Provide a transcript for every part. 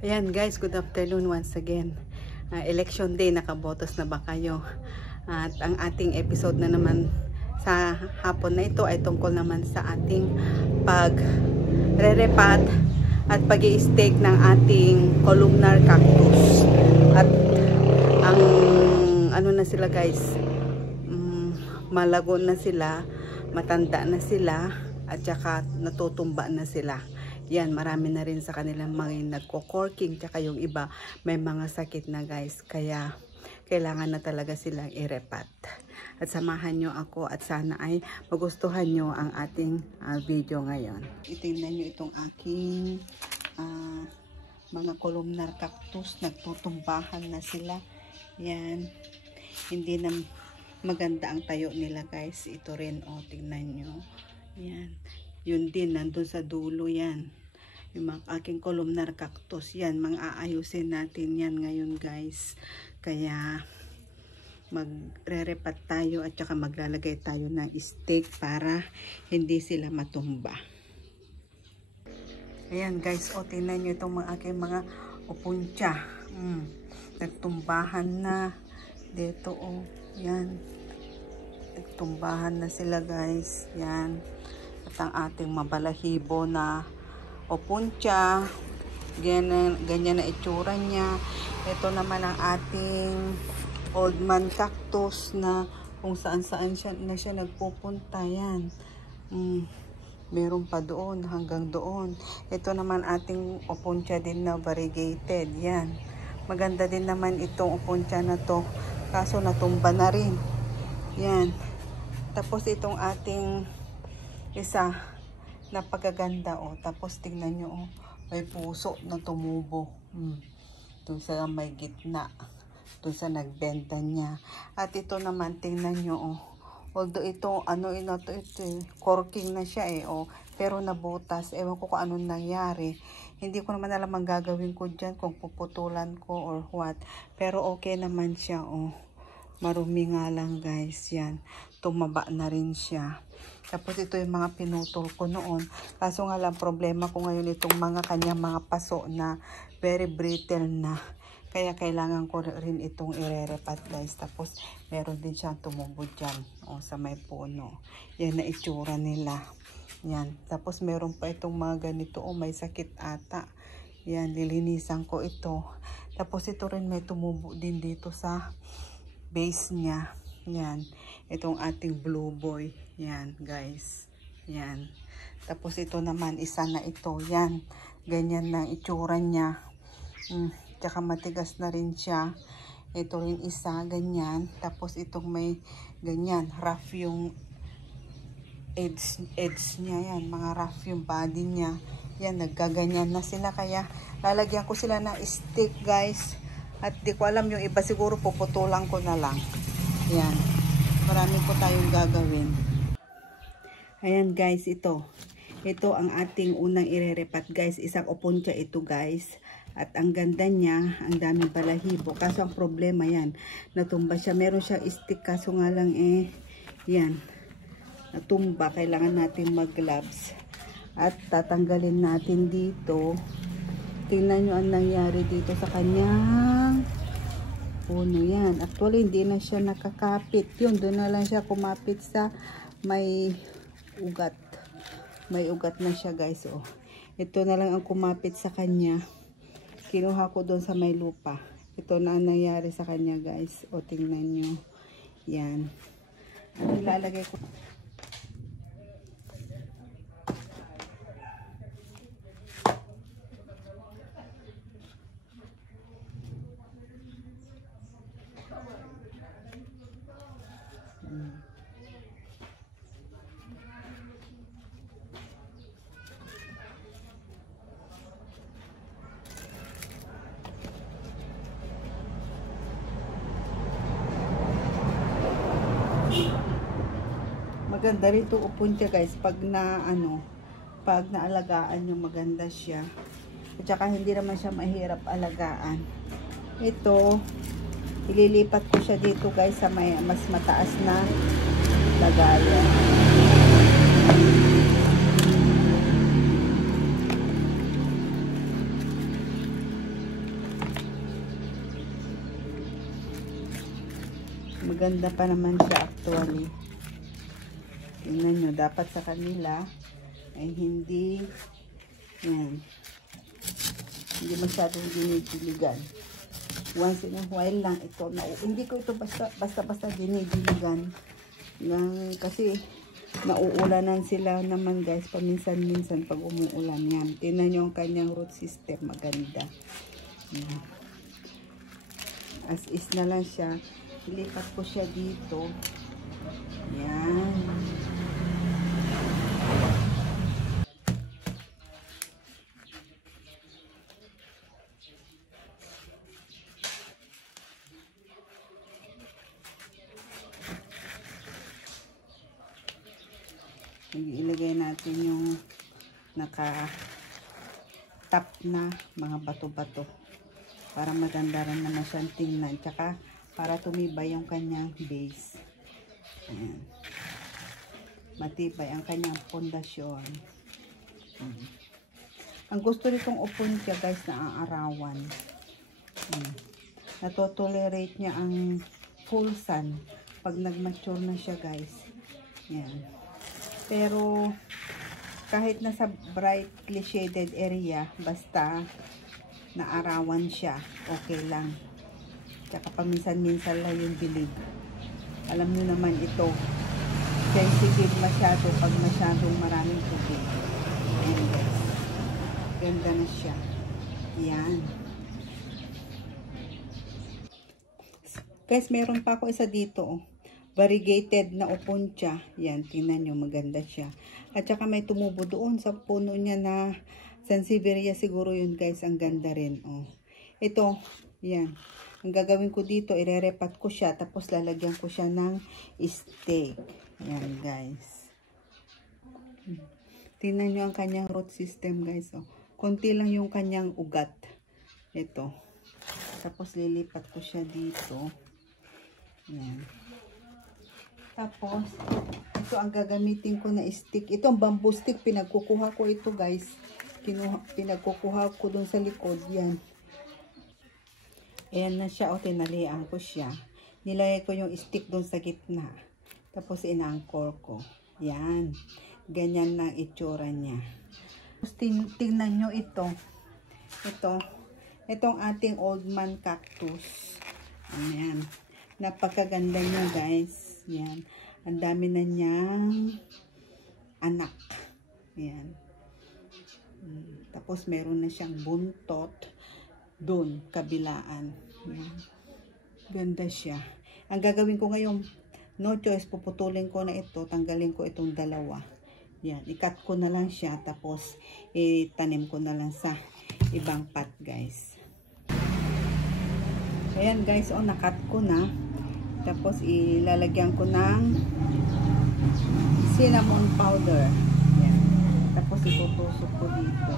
Ayan guys, good afternoon once again. Election day, nakabotos na ba kayo? At ang ating episode na naman sa hapon na ito ay tungkol naman sa ating pag-rerepat at pag-i-stake ng ating columnar cactus. At ang ano na sila guys, malago na sila, matanda na sila, at saka natutumba na sila. Yan, marami na rin sa kanilang mga nagko-corking, tsaka yung iba may mga sakit na guys, kaya kailangan na talaga silang irepat. At samahan nyo ako at sana ay magustuhan nyo ang ating video ngayon. Itingnan nyo itong aking mga columnar cactus, nagtutumbahan na sila. Yan, hindi na maganda ang tayo nila guys. Ito rin, o, tingnan nyo. Yan, yun din, nandun sa dulo yan. Yung mga aking columnar cactus, yan, mga aayusin natin yan ngayon guys. Kaya magre-repat tayo at saka maglalagay tayo ng stake para hindi sila matumba. Ayan guys, o, tingnan nyo itong mga aking mga opuncha. Nagtumbahan na dito, o, yan. Nagtumbahan na sila guys, yan. At ang ating mabalahibo na opuncha, ganyan na itsura niya. Ito naman ang ating old man cactus na kung saan na siya nagpupunta. Yan, meron pa doon hanggang doon. Ito naman ating opuncha din na variegated. Yan, maganda din naman itong opuncha na to, kaso natumba na rin. Yan, tapos itong ating isa napakaganda, o, tapos tingnan nyo, o, may puso na tumubo dun sa may gitna, dun sa nagbenta niya. At ito naman, tingnan nyo, o, although ito corking na siya, o, pero nabutas. Ewan ko kung anong nangyari, hindi ko naman alam ang gagawin ko dyan, kung puputulan ko or what, pero okay naman siya, o. Marumi nga lang guys, yan, tumaba na rin siya. Tapos ito yung mga pinutol ko noon. Kaso nga lang, problema ko ngayon itong mga kanyang mga paso na very brittle na. Kaya kailangan ko rin itong irerepat guys. Tapos meron din siyang tumubo dyan, o, sa may puno. Yan na itsura nila. Yan. Tapos meron pa itong mga ganito, o, may sakit ata. Yan, lilinisan ko ito. Tapos ito rin may tumubo din dito sa base niya. Yan, itong ating blue boy. Yan guys, yan. Tapos ito naman, isa na ito. Yan, ganyan na itsura niya. Tsaka matigas na rin siya. Ito rin isa, ganyan. Tapos itong may ganyan, rough yung edge niya. Yan, mga rough yung body niya. Yan, naggaganyan na sila. Kaya lalagyan ko sila ng stick guys. At di ko alam, yung iba siguro puputulan ko na lang. Yan, marami po tayong gagawin. Ayan guys, ito ang ating unang irerepat guys. Isang opuncha ito guys. At ang ganda niya, ang daming balahibo. Kaso ang problema yan, natumba siya. Meron siya stick, kaso nga lang yan, natumba. Kailangan natin mag-gloves. At tatanggalin natin dito. Tingnan nyo ang nangyari dito sa kanyang puno. Yan, actually hindi na siya nakakapit. Yun, doon na lang siya kumapit sa may ugat. May ugat na siya guys, o. Ito na lang ang kumapit sa kanya. Kinuha ko doon sa may lupa. Ito na ang nangyari sa kanya guys, o, tingnan nyo. Yan, ilalagay ko. Maganda rito upuncha guys, pag naalagaan nyo, maganda siya. At saka hindi naman siya mahirap alagaan. Ito, ililipat ko siya dito guys sa may mas mataas na lagayan. Maganda pa naman siya actually. Tingnan nyo, dapat sa kanila ay hindi yan, hindi masyadong dinidiligan. Once in a while lang ito. Hindi ko ito basta dinidiligan kasi nauulanan sila naman guys paminsan-minsan pag umuulan. Yan, tingnan nyo ang kanyang root system, maganda. Yan. As is na lang siya. Ilipat ko siya dito. Yan. Ilagay natin yung naka-tap na mga bato-bato para maganda rin naman siyang tingnan, tsaka para tumibay yung kanyang base. Ayan. Matibay ang kanyang pundasyon. Ang gusto nitong opuntia guys na aarawan. Natotolerate niya ang full sun pag nag-mature na siya guys. Yan. Pero kahit nasa brightly shaded area, basta naarawan siya, okay lang. Tsaka paminsan-minsan lang yung dilig. Alam niyo naman ito, sensitive masyado pag masyadong maraming tubig. Ayan guys. Ganda na siya. Yan. Guys, meron pa ako isa dito. Variegated na opuntia. Yan, tingnan nyo, maganda siya. At saka may tumubo doon sa puno niya na Sansevieria siguro yun guys. Ang ganda rin. Oh. Ito, yan. Ang gagawin ko dito, irerepat ko siya. Tapos lalagyan ko siya ng stake. Yan guys. Tingnan nyo ang kanyang root system guys. Oh. Konti lang yung kanyang ugat. Ito. Tapos lilipat ko siya dito. Yan. Tapos, ito ang gagamitin ko na stick. Ito ang bamboo stick. Pinagkukuha ko ito guys. Pinagkukuha ko dun sa likod. Yan. Ayan na siya. O, tinalian ko siya. Nilagay ko yung stick dun sa gitna. Tapos, inangkor ko. Yan. Ganyan na ang itsura niya. Tapos, tingnan nyo ito. Itong ating old man cactus. Ayan. Napakaganda niya guys. Yan. Ang dami na niyang anak. Yan. Tapos meron na siyang buntot doon, kabilaan. Yan. Ganda siya. Ang gagawin ko ngayon, no choice, puputulin ko na ito, tanggalin ko itong dalawa. Yan. I-cut ko na lang siya, tapos itanim ko na lang sa ibang pot guys. Ayan guys, nakat ko na. Tapos ilalagyan ko ng cinnamon powder. Yan. Tapos itutusok ko dito.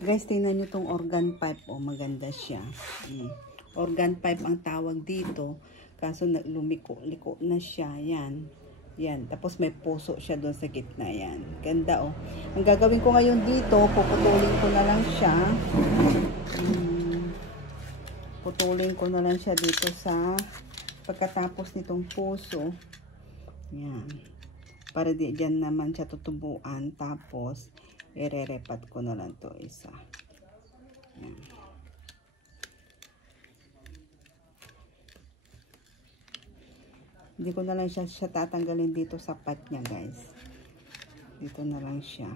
Guys, tingnan nyo tong organ pipe. Maganda siya. Organ pipe ang tawag dito. Kaso lumiko-liko na siya. Yan. Yan. Tapos may puso siya doon sa gitna. Yan. Ganda Ang gagawin ko ngayon dito, puputulin ko na lang siya. Putulin ko na lang siya dito sa pagkatapos nitong puso. Yan. Para di dyan naman siya tutubuan. Tapos, irerepat ko na lang to isa. Yan. Hindi ko na lang siya tatanggalin dito sa pot niya guys. Dito na lang siya.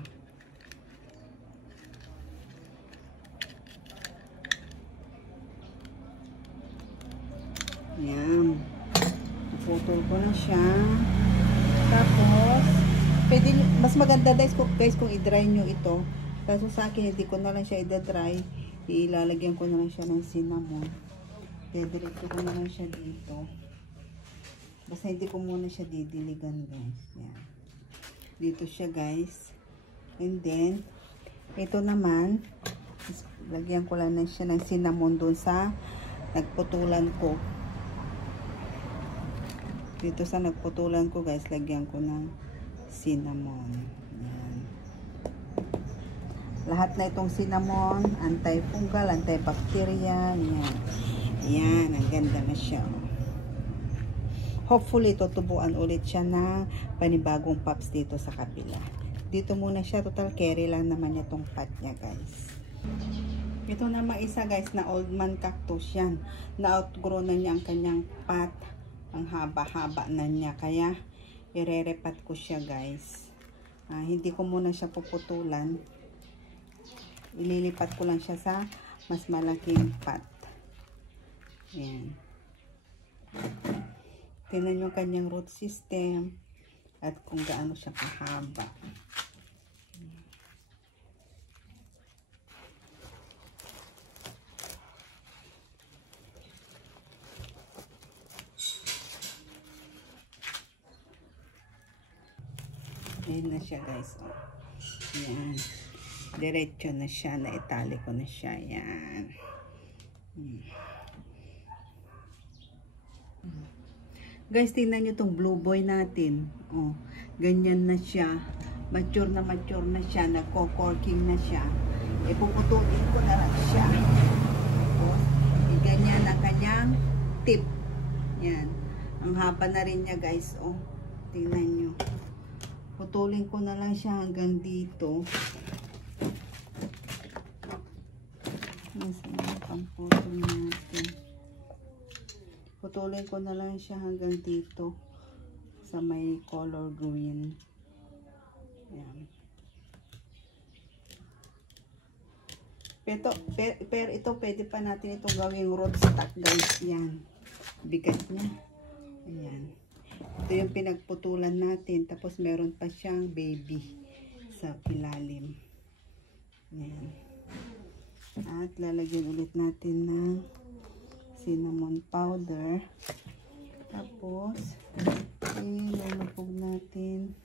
Yan. Putol ko na siya. Tapos, pwede, mas maganda guys kung i-dry nyo ito. Kaso sa akin, hindi ko na lang siya i-dry. Ilalagyan ko na lang siya ng cinnamon. Didiretso ko na lang siya dito. Basta hindi ko muna siya didiligan guys. Yan. Dito siya guys. And then, ito naman, lagyan ko lang siya ng cinnamon doon sa nagputulan ko. Dito sa nagputulan ko guys, lagyan ko ng cinnamon. Yan. Lahat na itong cinnamon, anti-fungal, antibacterial, yan. Yan, ang ganda na siya. Hopefully, tutubuan ulit siya na panibagong pops dito sa kabila. Dito muna siya, total carry lang naman itong pot niya, guys. Ito naman isa, guys, na old man cactus yan. Na-outgrow na niya ang kanyang pot. Ang haba-haba na niya, kaya ire-repat ko siya, guys. Hindi ko muna siya puputulan. Ililipat ko lang siya sa mas malaking pot. Yan. Tingnan yung kanyang root system at kung gaano siya kahaba. Ayan na siya, guys. Yan. Diretso na siya. Naitali ko na siya. Yan. Guys, tingnan nyo itong blue boy natin. Oh, ganyan na siya. Mature na siya. Nagko-corking na siya. Puputulin ko na lang siya. Oh, ganyan ang kanyang tip. Yan. Ang haba na rin niya, guys. Oh, tingnan nyo. Putulin ko na lang siya hanggang dito. Nasaan yung pamputol natin? Putulin ko na lang siya hanggang dito sa may color green. Yan. Pero ito pwede pa natin itong gawing rootstock, guys. Yan. Bigat niya. Ayan. Ito yung pinagputulan natin. Tapos meron pa siyang baby sa ilalim. Yan. At lalagyan ulit natin ng cinnamon powder. Tapos ilalapog natin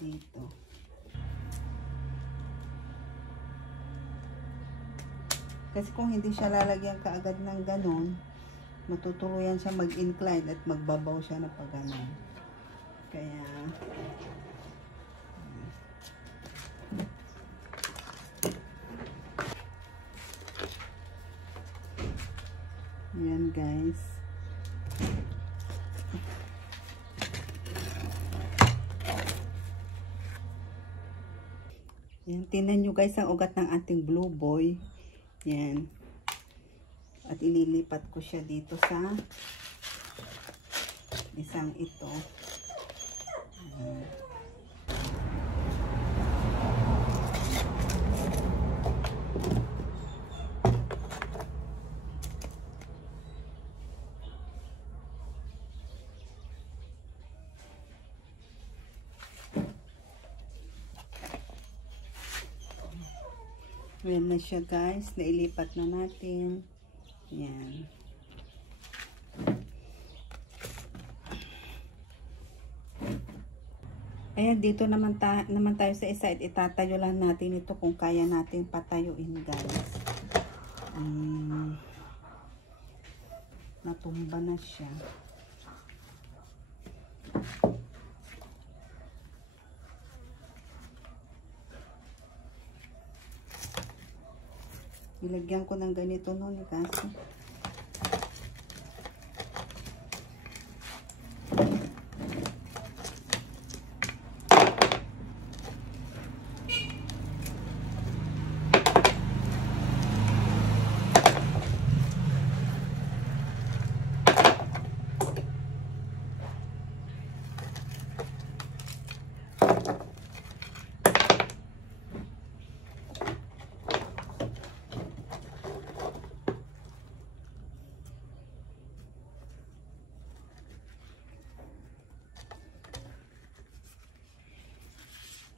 dito. Kasi kung hindi siya lalagyan kaagad ng ganon, matutuluyan siya mag-incline at magbabaw siya na pag ganon. Kaya yan, guys. Yan, tingnan nyo, guys, ang ugat ng ating blue boy. Yan. At ililipat ko siya dito sa isang ito. Ayan na siya, guys. Nailipat na natin. Yan. Ayan, dito naman tayo sa side. Itatayo lang natin ito kung kaya natin patayuin, guys. Natumba na siya. Ilagyan ko ng ganito noon kasi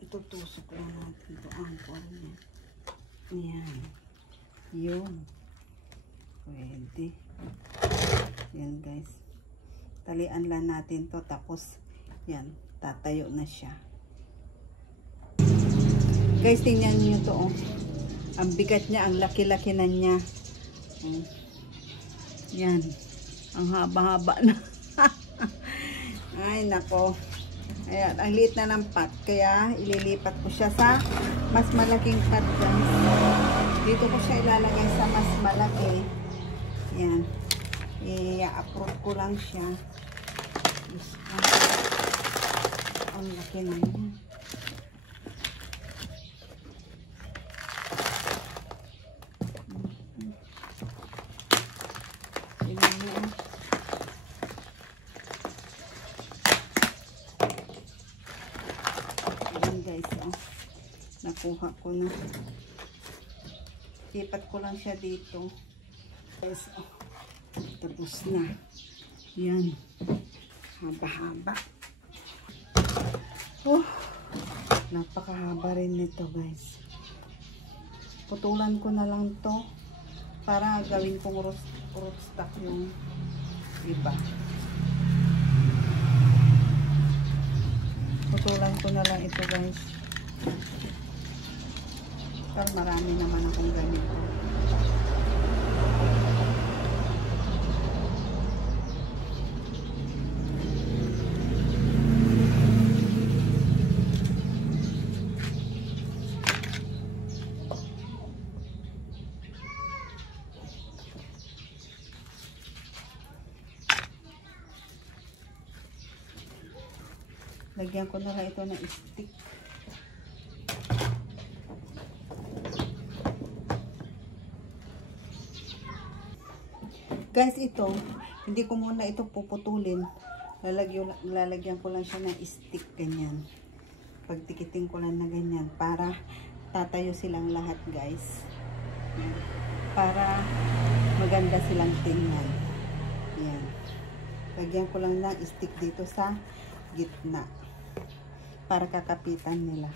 tutusok lang natin ito ang corner. Ayan. Yun. Pwede. Yan, guys. Talian lang natin to tapos yan. Tatayo na siya. Guys, tingnan nyo to. Oh. Ang bigat niya. Ang laki-laki na niya. Yan. Ang haba-haba na. Ay, nako. Ayan, ang liit na ng pot. Kaya ililipat ko siya sa mas malaking pot, guys. Dito ko siya ilalagay sa mas malaki. Ayan. I-uproot ko lang siya. Ang laki na yun. Guys, nakuha ko na. Lipat ko lang siya dito. Guys, tapos na. Yan. Haba-haba. Napakahaba rin nito, guys. Putulan ko na lang to para gawin kong root stock yung iba. Putulan ko na lang ito, guys. Pero marami naman akong ganito. Lagyan ko na lang ito ng stick. Guys, ito, hindi ko muna ito puputulin. Lalagyan ko lang siya ng stick, ganyan. Pagtikitin ko lang na ganyan para tatayo silang lahat, guys. Yan. Para maganda silang tingnan. Yan. Lagyan ko lang ng stick dito sa gitna para kakapitan nila.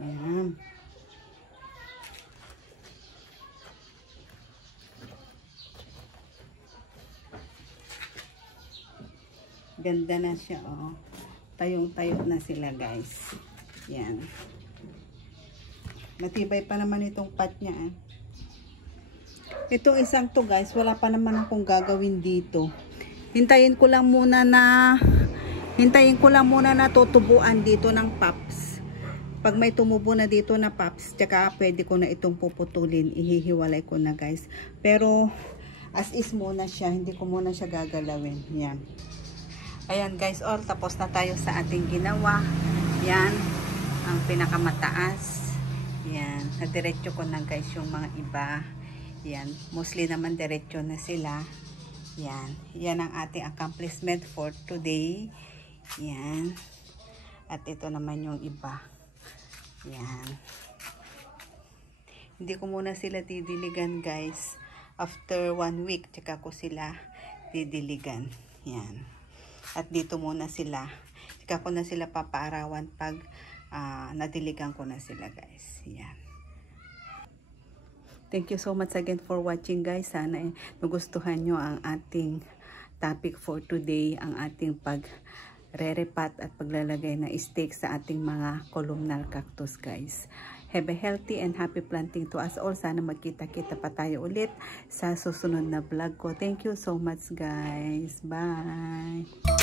Ayan. Ganda na siya, oh. Tayong-tayo na sila, guys. Yan. Matibay pa naman itong pot niya, eh. Itong isang to, guys, wala pa naman akong gagawin dito. Hintayin ko lang muna na tutubuan dito ng pops. Pag may tumubo na dito na pops, tsaka pwede ko na itong puputulin. Ihihiwalay ko na, guys. Pero, as is muna siya. Hindi ko muna siya gagalawin. Yan. Ayan, guys. All, tapos na tayo sa ating ginawa. Yan. Ang pinakamataas. Yan. Nadiretso ko na, guys, yung mga iba. Yan. Mostly naman diretso na sila. Yan. Yan ang ating accomplishment for today. Yan. At ito naman yung iba. Yan. Hindi ko muna sila didiligan, guys. After 1 week, tsaka ko sila didiligan. Yan. At dito muna sila. Tsaka ko na sila papaarawan pag nadiligan ko na sila, guys. Yan. Thank you so much again for watching, guys. Sana nagustuhan nyo ang ating topic for today. Ang ating re-repat at paglalagay na stake sa ating mga columnar cactus, guys. Have a healthy and happy planting to us all. Sana magkita-kita pa tayo ulit sa susunod na vlog ko. Thank you so much, guys. Bye!